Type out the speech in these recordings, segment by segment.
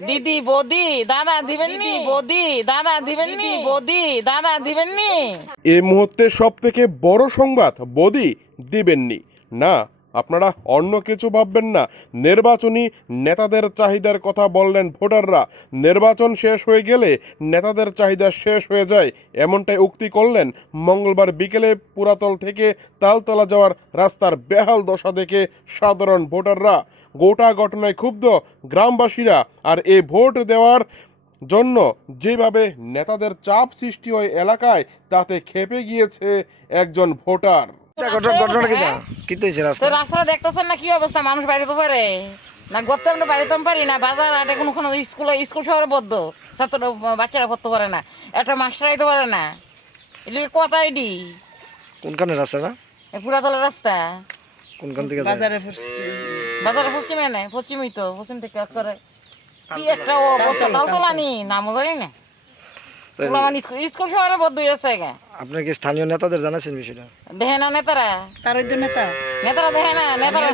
দিদি বৌদি দাদা দিবেননি বৌদি দাদা দিবেননি বৌদি দাদা দিবেননি এই মুহূর্তে সব থেকে বড় সংবাদ বৌদি দিবেননি না আপনারা অন্য কিছু ভাববেন না। নির্বাচনী নেতাদের চাহিদার কথা বললেন ভোটাররা। নির্বাচন শেষ হয়ে গেলে নেতাদের চাহিদা শেষ হয়ে যায়, এমনটাই উক্তি করলেন মঙ্গলবার বিকেলে পুরাতল থেকে তালতলা যাওয়ার রাস্তার বেহাল দশা দেখে সাধারণ ভোটাররা। গোটা ঘটনায় ক্ষুব্ধ গ্রামবাসীরা আর এ ভোট দেওয়ার জন্য যেভাবে নেতাদের চাপ সৃষ্টি হয় এলাকায়, তাতে খেপে গিয়েছে একজন ভোটার। ঘটনা কি কি হয়েছে রাস্তা? রাস্তা দেখতেছেন না কি অবস্থা? মানুষ বাড়িতে পারে। না গড়তে আমরা বাড়িতে পারি না বাজার হাটে কোনো কোনো স্কুল স্কুল শহরে বদ্ধ। ছাত্র বাচ্চারা পড়তে পারে না। একটা মাস্টার আইতে পারে না। এটা কথা আইডি? কোনখানে রাস্তাটা পুরাতলের রাস্তা। কোনখান থেকে যায়? বাজারে পশ্চিমে নাই পশ্চিমই তো পশ্চিম থেকে করে কি একটা অবস্থা তাও তো লানি নামও জানি না। স্কুল স্কুল শহরে বদ্ধ হয়েছে গা আপনার কি স্থানীয় নেতাদের জানাচ্ছেন বিষয়টা? দেখে না নেতারা। তার ওই নেতা। নেতারা দেখে না নেতারা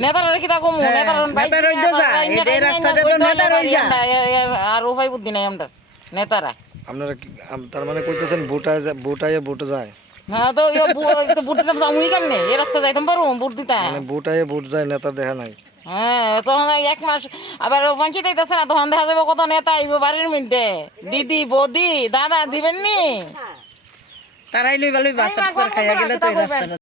নেতারা কি তা কমু? নেতারা নেতারা ওই তো এই- রাস্তাতে তো নেতারা ওই যায়। আর উপায় বুদ্ধি নাই আমরা নেতারা। আপনারা কি- তার মানে কইতেছেন ভোটায় যা- ভোটায় ভোটে যায়। হ্যাঁ তো ইয়ে বুট দিতাম যামুই কেমনে? এই রাস্তা যাইতাম পারু বুট দিতাম মানে ভোটায় ভোট যায় নেতা দেখা নাই। হ্যাঁ তখন এক মাস আবার পঞ্চায়েত আইতেছে না তখন দেখা যাবে কত নেতা আইব বাড়ির মধ্যে। দিদি বৌদি দাদা দিবেননি? তারাই লইবা ভালোই বাসার খাইয়া গেলে তো রাস্তাটা